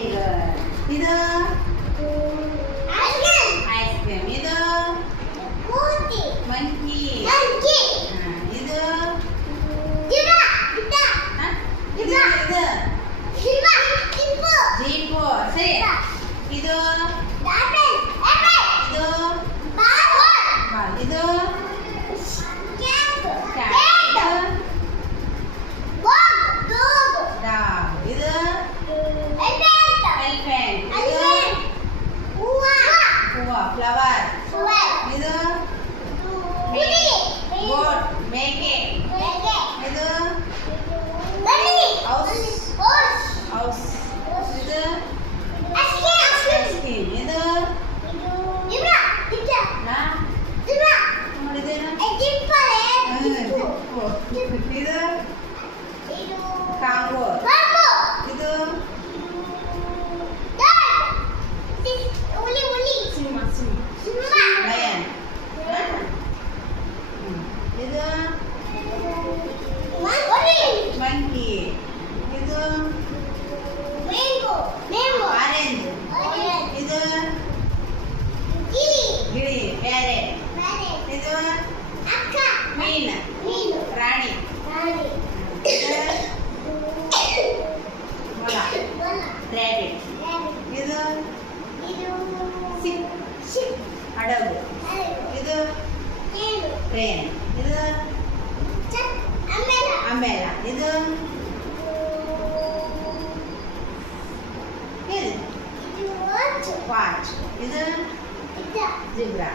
ಇದು ice cream. ಇದು monkey. ಇದು ಜೀಪು. ಸರಿ. ಇದು ಇದು ಫ್ಲವರ್. ಇದು ಬೋಟ್. ಮೇಕೆ. ಇದು ಹೌಸ್. ಇದು ಐಸ್ ಕ್ರೀಮ್. ಇದು ನೋಡಿದೇನು? ಇದು ಕಾಂಗೋ. ಇದು ಲಯನ್. ಇದು ಮಂಕಿ. ಇದು ಆರೆಂಜ್. ಇದು ಗಿಳಿ. ಪ್ಯಾರೆಟ್. ಇದು ಮೀನ್. ರಾಣಿ. ಇದು ಮೊಲ. ರ್ಯಾಬಿಟ್. ಇದು ಹಡಗು. ಇದು ಟ್ರೈನ್. ಇದು ಅಂಬೇಲ. ಇದು ವಾಚ್. ಇದು ಜಿಬ್ರಾ.